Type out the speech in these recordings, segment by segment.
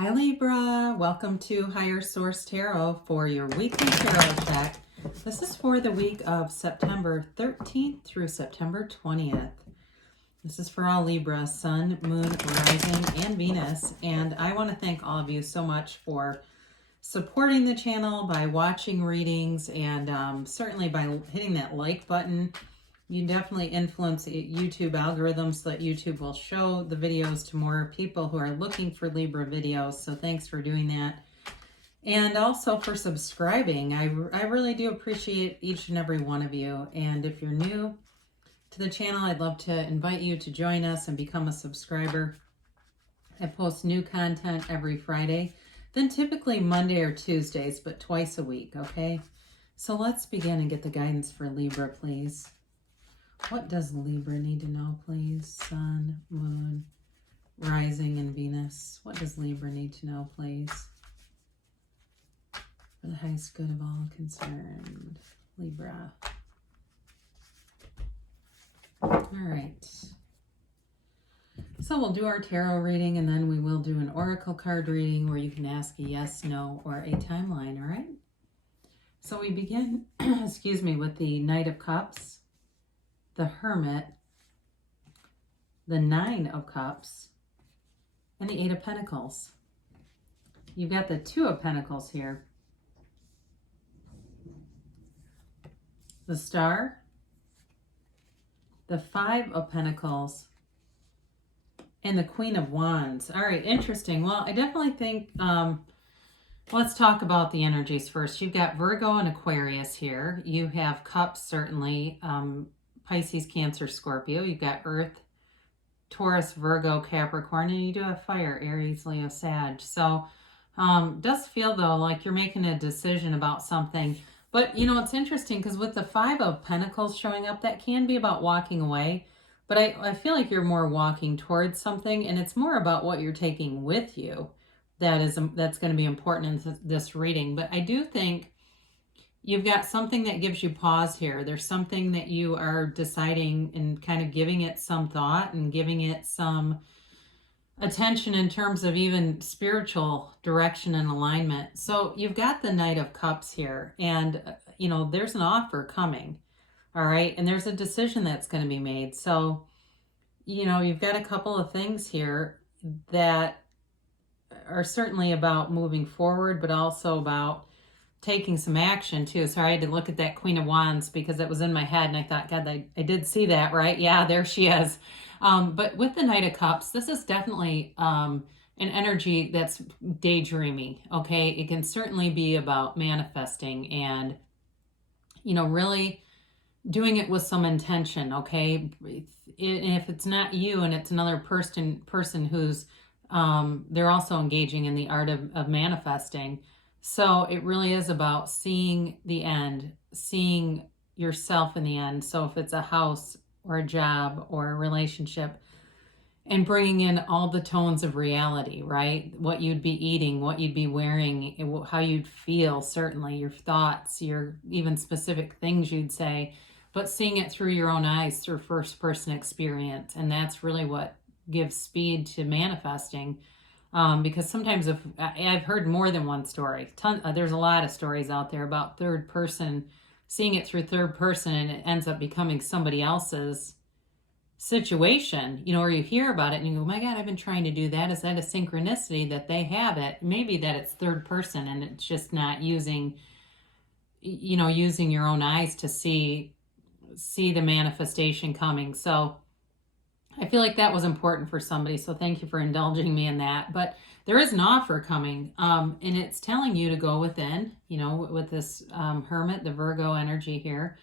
Hi Libra, welcome to Higher Source Tarot for your weekly tarot check. This is for the week of September 13th through September 20th. This is for all Libra, Sun, Moon, Rising, and Venus. And I want to thank all of you so much for supporting the channel by watching readings and certainly by hitting that like button. You definitely influence the YouTube algorithm so that YouTube will show the videos to more people who are looking for Libra videos. So thanks for doing that. And also for subscribing. I really do appreciate each and every one of you. And if you're new to the channel, I'd love to invite you to join us and become a subscriber. I post new content every Friday, then typically Monday or Tuesdays, but twice a week, okay? So let's begin and get the guidance for Libra, please. What does Libra need to know, please? Sun, Moon, Rising, and Venus. What does Libra need to know, please? For the highest good of all concerned. Libra. All right. So we'll do our tarot reading, and then we will do an oracle card reading where you can ask a yes, no, or a timeline, all right? So we begin, excuse me, with the Knight of Cups, the Hermit, the Nine of Cups, and the Eight of Pentacles. You've got the Two of Pentacles here. The Star, the Five of Pentacles, and the Queen of Wands. All right, interesting. Well, I definitely think, let's talk about the energies first. You've got Virgo and Aquarius here. You have Cups, certainly, Pisces, Cancer, Scorpio. You've got Earth, Taurus, Virgo, Capricorn, and you do have Fire, Aries, Leo, Sag. So does feel, though, like you're making a decision about something. But, you know, it's interesting because with the Five of Pentacles showing up, that can be about walking away. But I feel like you're more walking towards something, and it's more about what you're taking with you that's going to be important in this reading. But I do think you've got something that gives you pause here. There's something that you are deciding and kind of giving it some thought and giving it some attention in terms of even spiritual direction and alignment. So you've got the Knight of Cups here, and, you know, there's an offer coming, all right? And there's a decision that's going to be made. So, you know, you've got a couple of things here that are certainly about moving forward, but also about taking some action too. Sorry, I had to look at that Queen of Wands because it was in my head and I thought, God, I did see that, right? Yeah, there she is. But with the Knight of Cups, this is definitely an energy that's daydreaming, okay? It can certainly be about manifesting and, you know, really doing it with some intention, okay? If it's not you and it's another person who's, they're also engaging in the art of manifesting. So it really is about seeing the end, seeing yourself in the end. So if it's a house or a job or a relationship, and bringing in all the tones of reality, right? What you'd be eating, what you'd be wearing, how you'd feel, certainly your thoughts, your even specific things you'd say, but seeing it through your own eyes, through first person experience. And that's really what gives speed to manifesting. Because sometimes if I've heard more than one story, there's a lot of stories out there about third person, seeing it through third person, and it ends up becoming somebody else's situation, you know, or you hear about it and you go, my God, I've been trying to do that. Is that a synchronicity that they have it? Maybe that it's third person and it's just not using, you know, using your own eyes to see the manifestation coming. So I feel like that was important for somebody, so thank you for indulging me in that. But there is an offer coming, and it's telling you to go within, you know, with this Hermit, the Virgo energy here,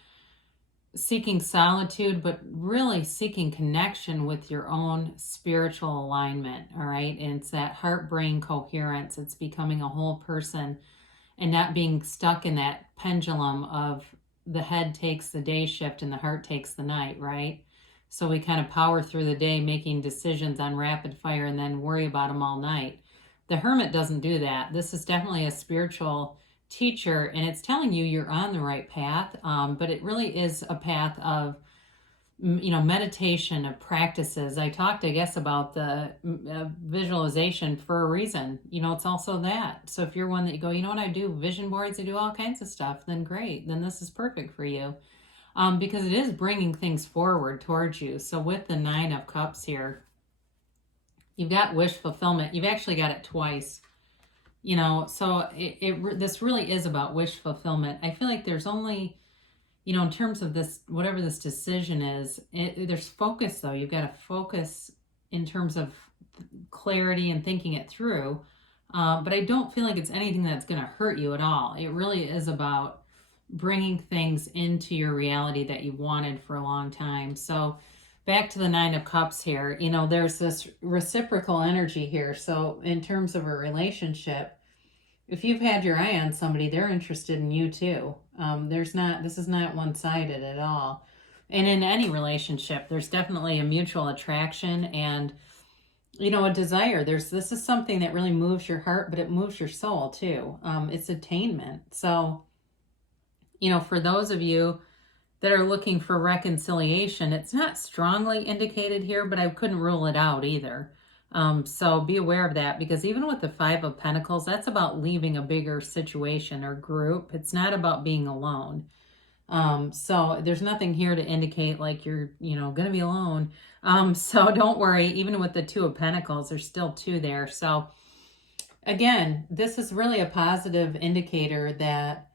seeking solitude, but really seeking connection with your own spiritual alignment, all right? And it's that heart-brain coherence. It's becoming a whole person and not being stuck in that pendulum of the head takes the day shift and the heart takes the night, right? So we kind of power through the day making decisions on rapid fire and then worry about them all night. The Hermit doesn't do that. This is definitely a spiritual teacher, and it's telling you you're on the right path, but it really is a path of meditation, of practices. I talked, I guess, about the visualization for a reason. It's also that. So if you're one that you go, I do vision boards, I do all kinds of stuff, then great. Then this is perfect for you. Because it is bringing things forward towards you. So with the 9 of Cups here, you've got wish fulfillment. You've actually got it twice. So this really is about wish fulfillment. I feel like there's only, in terms of this, whatever this decision is, there's focus though. You've got to focus in terms of clarity and thinking it through. But I don't feel like it's anything that's going to hurt you at all. It really is about bringing things into your reality that you wanted for a long time. So back to the 9 of Cups here, there's this reciprocal energy here. So in terms of a relationship, if you've had your eye on somebody, they're interested in you too. This is not one-sided at all. And in any relationship, there's definitely a mutual attraction and, a desire. This is something that really moves your heart, but it moves your soul too. It's attainment. So, for those of you that are looking for reconciliation, it's not strongly indicated here, but I couldn't rule it out either. So be aware of that, because even with the 5 of Pentacles, that's about leaving a bigger situation or group. It's not about being alone. So there's nothing here to indicate like you're, going to be alone. So don't worry, even with the 2 of Pentacles, there's still 2 there. So again, this is really a positive indicator that,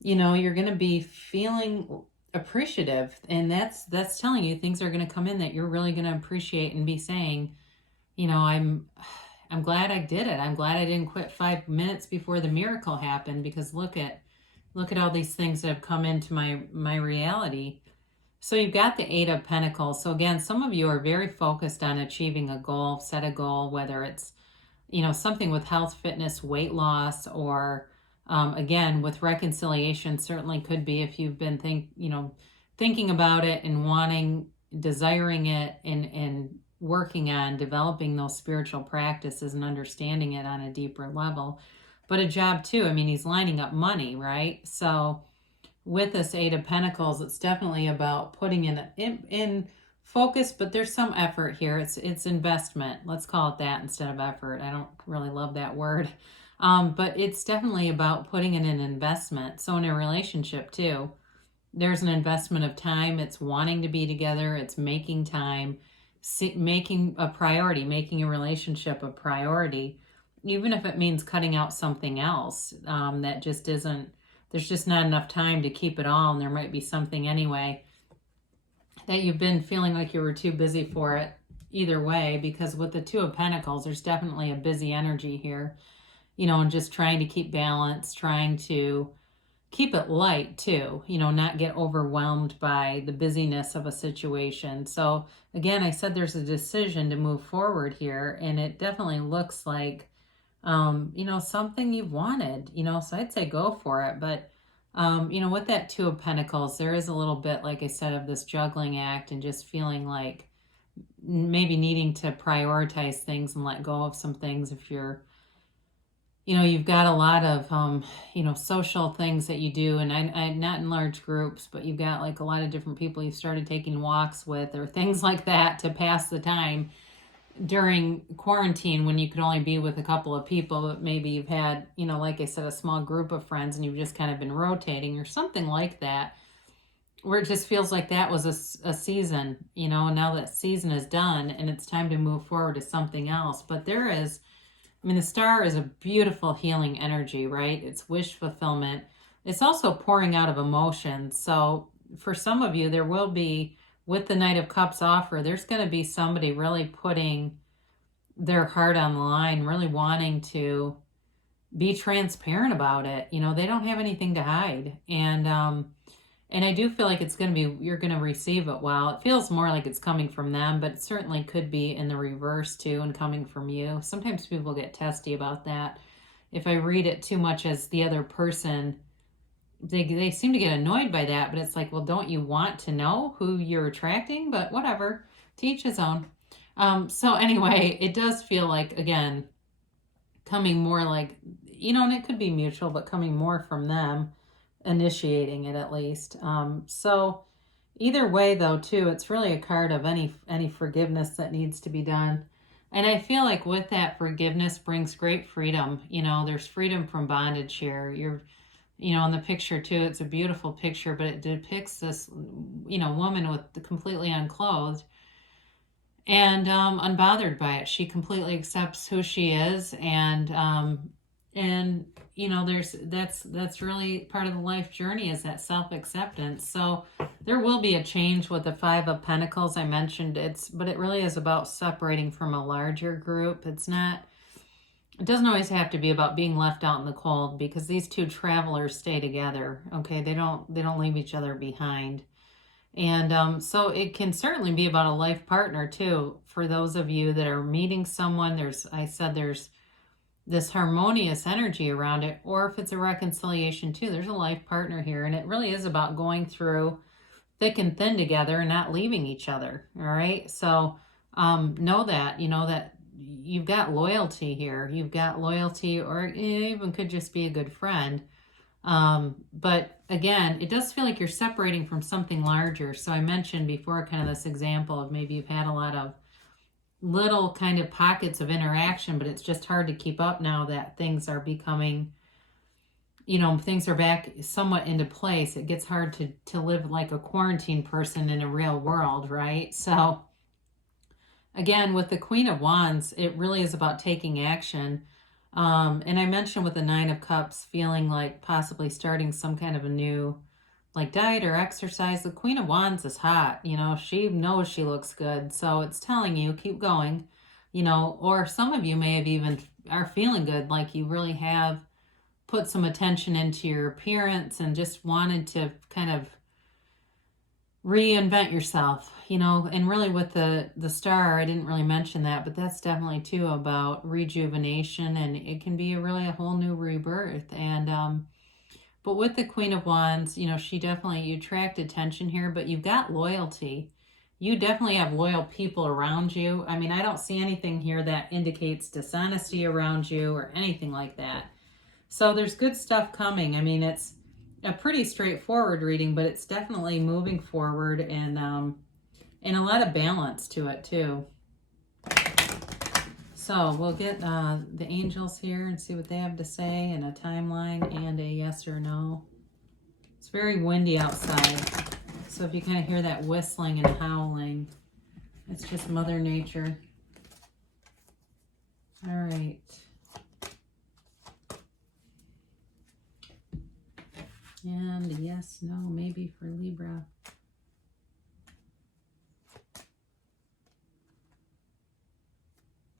you're going to be feeling appreciative, and that's telling you things are going to come in that you're really going to appreciate and be saying, I'm glad I did it. I'm glad I didn't quit 5 minutes before the miracle happened, because look at all these things that have come into my reality. So you've got the 8 of Pentacles. So again, some of you are very focused on achieving a goal, set a goal, whether it's, something with health, fitness, weight loss, or again, with reconciliation, certainly could be if you've been thinking about it and desiring it, and working on developing those spiritual practices and understanding it on a deeper level. But a job too. I mean, he's lining up money, right? So with this 8 of Pentacles, it's definitely about putting in focus, but there's some effort here. It's investment. Let's call it that instead of effort. I don't really love that word. But it's definitely about putting in an investment. So in a relationship too, there's an investment of time. It's wanting to be together. It's making time, making a priority, making a relationship a priority, even if it means cutting out something else that just isn't, there's just not enough time to keep it all. And there might be something anyway that you've been feeling like you were too busy for it either way, because with the 2 of Pentacles, there's definitely a busy energy here. And just trying to keep balance, trying to keep it light too, not get overwhelmed by the busyness of a situation. So again, I said there's a decision to move forward here, and it definitely looks like, something you've wanted, so I'd say go for it. But, with that 2 of Pentacles, there is a little bit, like I said, of this juggling act and just feeling like maybe needing to prioritize things and let go of some things if you're, you've got a lot of, social things that you do, and I not in large groups, but you've got like a lot of different people you've started taking walks with or things like that to pass the time during quarantine when you could only be with a couple of people, but maybe you've had, like I said, a small group of friends and you've just kind of been rotating or something like that, where it just feels like that was a season, and now that season is done and it's time to move forward to something else. But the star is a beautiful healing energy, right? It's wish fulfillment. It's also pouring out of emotions. So for some of you, there will be, with the Knight of Cups offer, there's going to be somebody really putting their heart on the line, really wanting to be transparent about it. They don't have anything to hide. And I do feel like it's going to be, you're going to receive it well. It feels more like it's coming from them, but it certainly could be in the reverse too and coming from you. Sometimes people get testy about that. If I read it too much as the other person, they seem to get annoyed by that, but it's like, well, don't you want to know who you're attracting? But whatever, to each his own. So anyway, it does feel like, again, coming more like, and it could be mutual, but coming more from them, initiating it at least. So Either way, though, too, it's really a card of any forgiveness that needs to be done. And I feel like with that, forgiveness brings great freedom. You know, there's freedom from bondage here. You know, in the picture, too, it's a beautiful picture, but it depicts this, you know, woman with completely unclothed and unbothered by it. She completely accepts who she is, and you know, that's really part of the life journey, is that self-acceptance. So there will be a change with the Five of Pentacles. I mentioned but it really is about separating from a larger group. It doesn't always have to be about being left out in the cold, because these two travelers stay together. Okay, they don't leave each other behind. And so it can certainly be about a life partner too. For those of you that are meeting someone, there's this harmonious energy around it. Or if it's a reconciliation too, there's a life partner here. And it really is about going through thick and thin together and not leaving each other. All right. So know that, you know, that you've got loyalty here. You've got loyalty, or it even could just be a good friend. But again, it does feel like you're separating from something larger. So I mentioned before kind of this example of maybe you've had a lot of little kind of pockets of interaction, but it's just hard to keep up now that things are becoming, you know, things are back somewhat into place. It gets hard to live like a quarantine person in a real world, right? So again, with the Queen of Wands, it really is about taking action. And I mentioned with the Nine of Cups, feeling like possibly starting some kind of a new like diet or exercise. The Queen of Wands is hot, you know, she knows she looks good. So it's telling you, keep going, you know, or some of you may have even are feeling good, like you really have put some attention into your appearance and just wanted to kind of reinvent yourself, you know. And really with the star, I didn't really mention that, but that's definitely too about rejuvenation, and it can be really a whole new rebirth. And but with the Queen of Wands, you know, you attract attention here, but you've got loyalty. You definitely have loyal people around you. I mean, I don't see anything here that indicates dishonesty around you or anything like that. So there's good stuff coming. I mean, it's a pretty straightforward reading, but it's definitely moving forward, and a lot of balance to it too. So we'll get the angels here and see what they have to say, and a timeline and a yes or no. It's very windy outside, so if you kind of hear that whistling and howling, it's just Mother Nature. All right. And yes, no, maybe for Libra.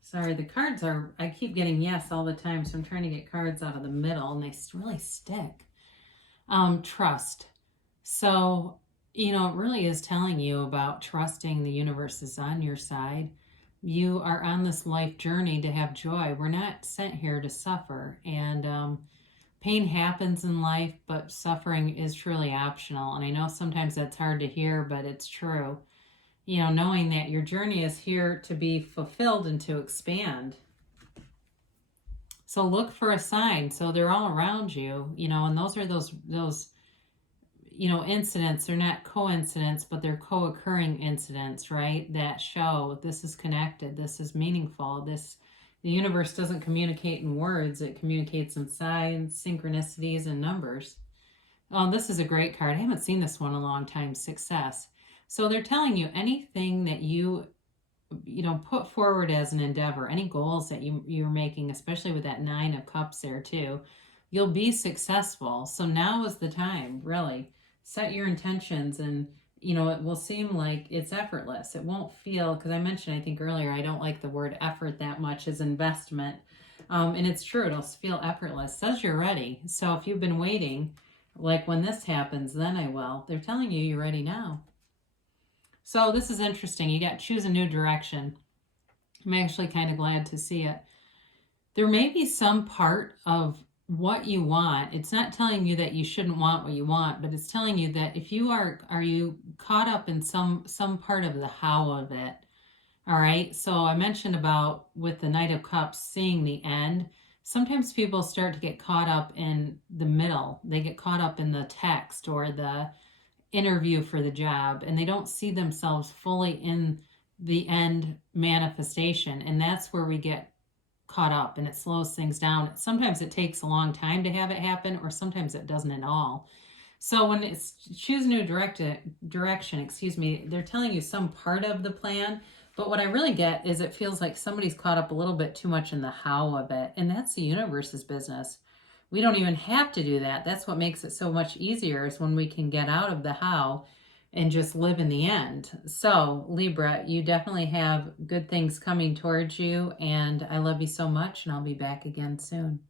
Sorry, the cards I keep getting yes all the time, so I'm trying to get cards out of the middle, and they really stick. Trust. So, you know, it really is telling you about trusting the universe is on your side. You are on this life journey to have joy. We're not sent here to suffer. And pain happens in life, but suffering is truly optional. And I know sometimes that's hard to hear, but it's true. You know, knowing that your journey is here to be fulfilled and to expand. So look for a sign. So they're all around you, you know, and those are those, you know, incidents. They're not coincidence, but they're co-occurring incidents, right? That show this is connected. This is meaningful. The universe doesn't communicate in words. It communicates in signs, synchronicities, and numbers. Oh, this is a great card. I haven't seen this one in a long time. Success. So they're telling you anything that you know, put forward as an endeavor, any goals that you're making, especially with that Nine of Cups there too, you'll be successful. So now is the time, really. Set your intentions, and, you know, it will seem like it's effortless. It won't feel, because I mentioned, I think earlier, I don't like the word effort that much as investment. And it's true, it'll feel effortless. It says you're ready. So if you've been waiting, like when this happens, then I will. They're telling you you're ready now. So this is interesting. You got choose a new direction. I'm actually kind of glad to see it. There may be some part of what you want. It's not telling you that you shouldn't want what you want, but it's telling you that if you are you caught up in some part of the how of it? All right. So I mentioned about with the Knight of Cups, seeing the end. Sometimes people start to get caught up in the middle. They get caught up in the text or the interview for the job, and they don't see themselves fully in the end manifestation. And that's where we get caught up, and it slows things down. Sometimes it takes a long time to have it happen, or sometimes it doesn't at all. So when it's choose new direction, they're telling you some part of the plan, but what I really get is it feels like somebody's caught up a little bit too much in the how of it, and that's the universe's business. We don't even have to do that. That's what makes it so much easier, is when we can get out of the how and just live in the end. So Libra, you definitely have good things coming towards you, and I love you so much, and I'll be back again soon.